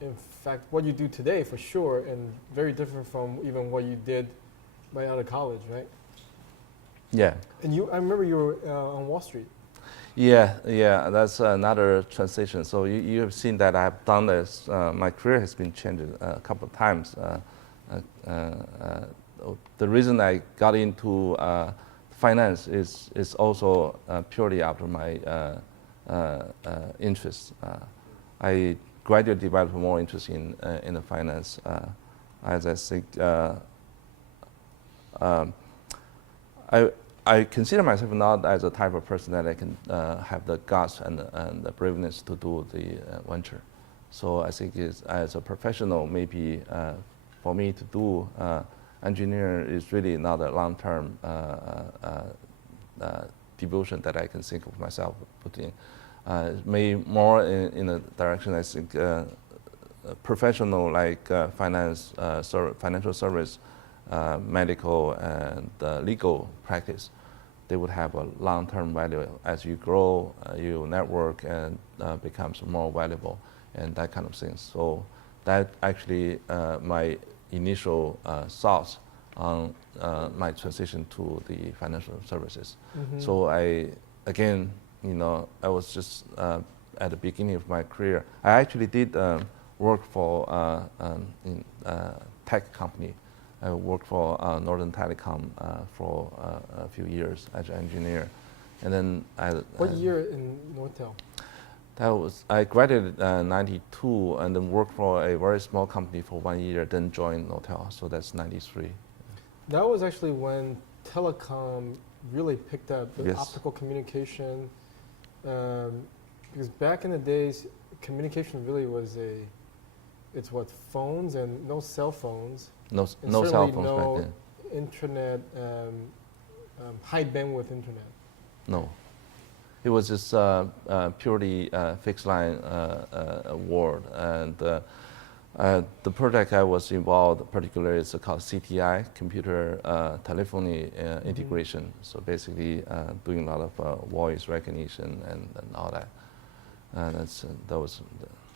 in fact, what you do today for sure, and very different from even what you did right out of college, right? Yeah. And I remember you were on Wall Street. Yeah, that's another transition. So you have seen that I've done this. My career has been changed a couple of times. The reason I got into finance is also purely after my interests. I gradually developed more interest in the finance. As I think, I consider myself not as a type of person that I can have the guts and the braveness to do the venture. So I think as a professional, maybe for me to do engineer is really not a long-term devotion that I can think of myself putting. Maybe more in a direction I think professional like financial service, medical and legal practice, they would have a long-term value. As you grow, your network and becomes more valuable and that kind of thing. So that actually my initial thoughts on my transition to the financial services. Mm-hmm. So I was just at the beginning of my career. I actually did work for in tech company. I worked for Northern Telecom for a few years as an engineer, and then What year in Nortel? I graduated in '92 and then worked for a very small company for 1 year, then joined Nortel. So that's '93. That was actually when telecom really picked up, the yes. optical communication. Because back in the days, communication really was it's what, phones and no cell phones. No cell phones no back then. Internet, high bandwidth internet. No. It was just purely fixed line world. And the project I was involved, particularly, is called CTI, computer telephony integration. So basically doing a lot of voice recognition and all that.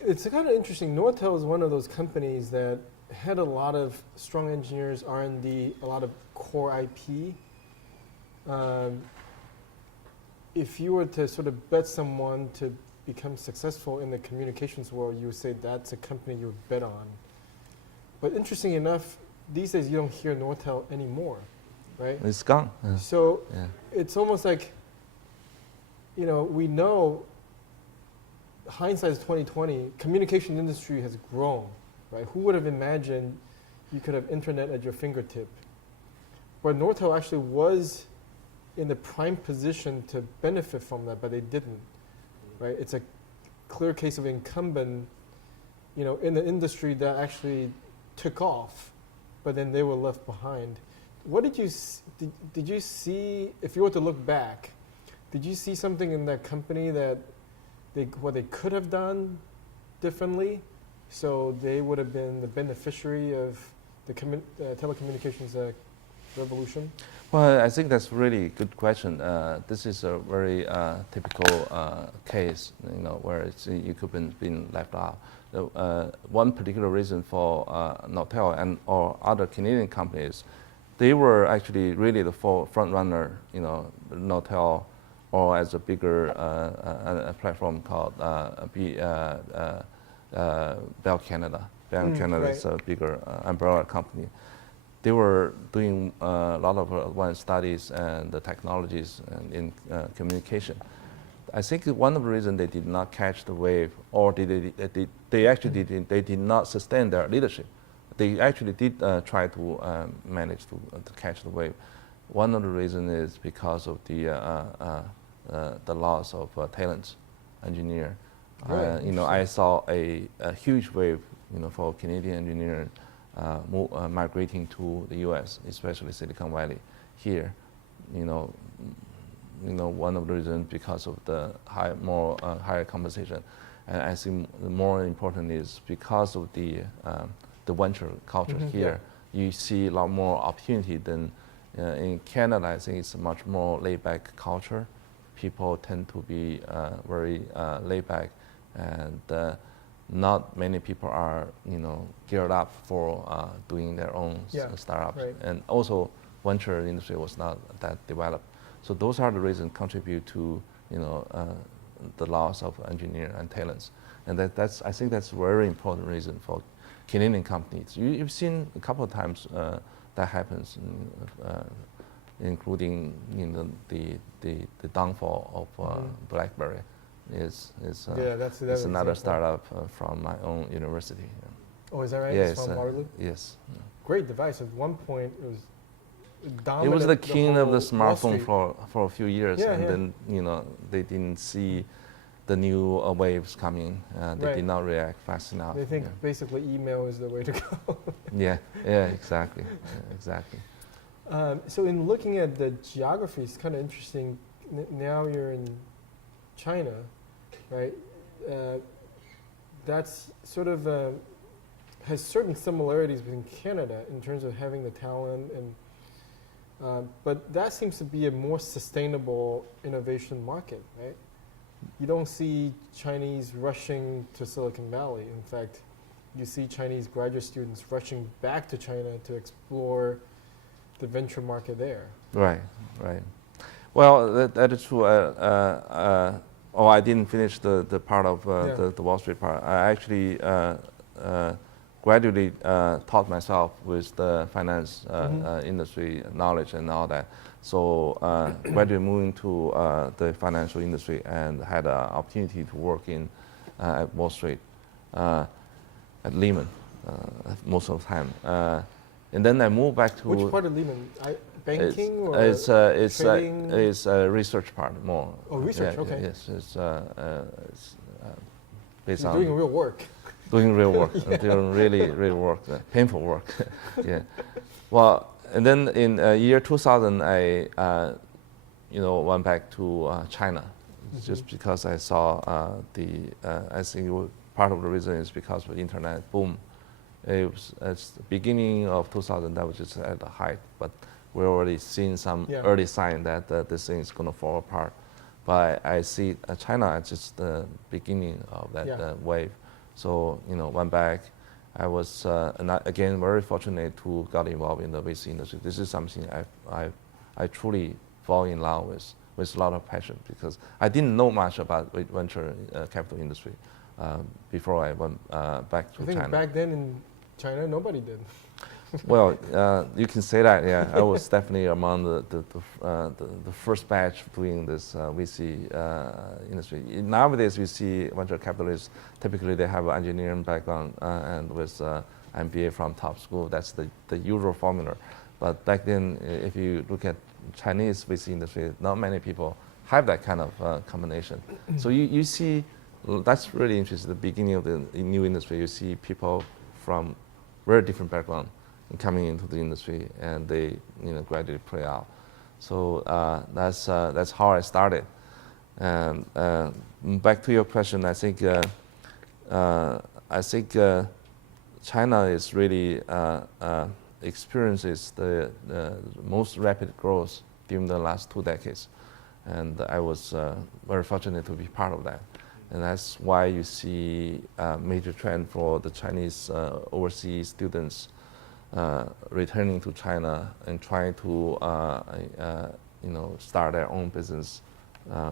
It's kind of interesting. Nortel is one of those companies that had a lot of strong engineers, R&D, a lot of core IP. If you were to sort of bet someone to become successful in the communications world, you would say that's a company you would bet on. But interesting enough, these days you don't hear Nortel anymore, right? It's gone. Yeah. So it's almost like, we know hindsight is 2020. Communication industry has grown, right? Who would have imagined you could have internet at your fingertip? But Nortel actually was in the prime position to benefit from that, but they didn't, right? It's a clear case of incumbent, in the industry that actually took off, but then they were left behind. What did you see, if you were to look back, did you see something in that company that what they could have done differently, so they would have been the beneficiary of the telecommunications revolution? Well, I think that's really a good question. This is a very typical case, where you could have been left out. One particular reason for Nortel and or other Canadian companies, they were actually really the front runner. Nortel, or as a bigger a platform called Bell Canada. Bell Canada is a bigger umbrella company. They were doing a lot of advanced studies and the technologies in communication. I think one of the reasons they did not catch the wave, or they did not sustain their leadership. They actually did try to manage to catch the wave. One of the reasons is because of the loss of talent, engineer. Right. I saw a huge wave, for Canadian engineers. Migrating to the U.S., especially Silicon Valley. Here, one of the reasons because of the higher compensation, and I think the more important is because of the venture culture here. Yeah. You see a lot more opportunity than in Canada. I think it's a much more laid-back culture. People tend to be very laid-back, and not many people are, geared up for doing their own startups. Right. And also, venture industry was not that developed. So those are the reasons contribute to, the loss of engineer and talents. And I think that's a very important reason for Canadian companies. You've seen a couple of times that happens, including the downfall of BlackBerry. It's another startup from my own university. Yeah. Oh, is that right? Yes, It's from Waterloo? yes. Yeah. Great device. At one point, it was dominant. It was the king of the Wall smartphone Street. for a few years, Yeah, and yeah. then they didn't see the new waves coming. They Right. did not react fast enough. They think basically email is the way to go. Yeah, exactly, exactly. So in looking at the geography, it's kind of interesting. Now you're in China, right? That's sort of has certain similarities with Canada in terms of having the talent, and but that seems to be a more sustainable innovation market, right? You don't see Chinese rushing to Silicon Valley. In fact, you see Chinese graduate students rushing back to China to explore the venture market there. Right. Well, that is true. I didn't finish the part of the Wall Street part. I actually gradually taught myself with the finance industry knowledge and all that. So gradually moving to the financial industry and had an opportunity to work at Wall Street, at Lehman most of the time. And then I moved back to... Which part of Lehman? Banking or trading? It's a research part more. Oh, research, okay. Yes, it's based You're on... doing real work. Doing real work, doing really work, painful work. Yeah. Well, and then in year 2000, I, went back to China, just because I saw I think part of the reason is because of the internet boom. It was at the beginning of 2000, that was just at the height, but we're already seeing some early sign that this thing is going to fall apart. But I see China as just the beginning of that wave. So, went back. I was, again, very fortunate to got involved in the VC industry. This is something I truly fall in love with a lot of passion, because I didn't know much about venture capital industry before I went back to China. I think back then in China, nobody did. Well, you can say that, yeah. I was definitely among the first batch doing this VC industry. Nowadays, we see venture capitalists, typically they have an engineering background and with MBA from top school. That's the usual formula. But back then, if you look at Chinese VC industry, not many people have that kind of combination. So you see, that's really interesting, the beginning of the new industry. You see people from very different background coming into the industry, and they gradually play out. So that's how I started. And back to your question, I think China is really experiences the most rapid growth during the last 2 decades, and I was very fortunate to be part of that. And that's why you see a major trend for the Chinese overseas students returning to China and trying to start their own business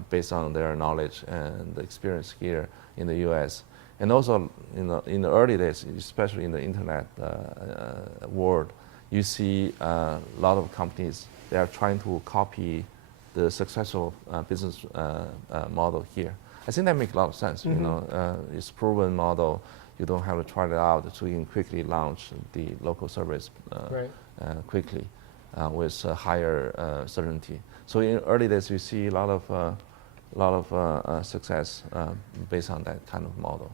based on their knowledge and experience here in the U.S. And also, in the early days, especially in the internet world, you see a lot of companies, they are trying to copy the successful business model here. I think that makes a lot of sense. It's a proven model. You don't have to try it out, so you can quickly launch the local service quickly with higher certainty. So in early days, you see a lot of success based on that kind of model.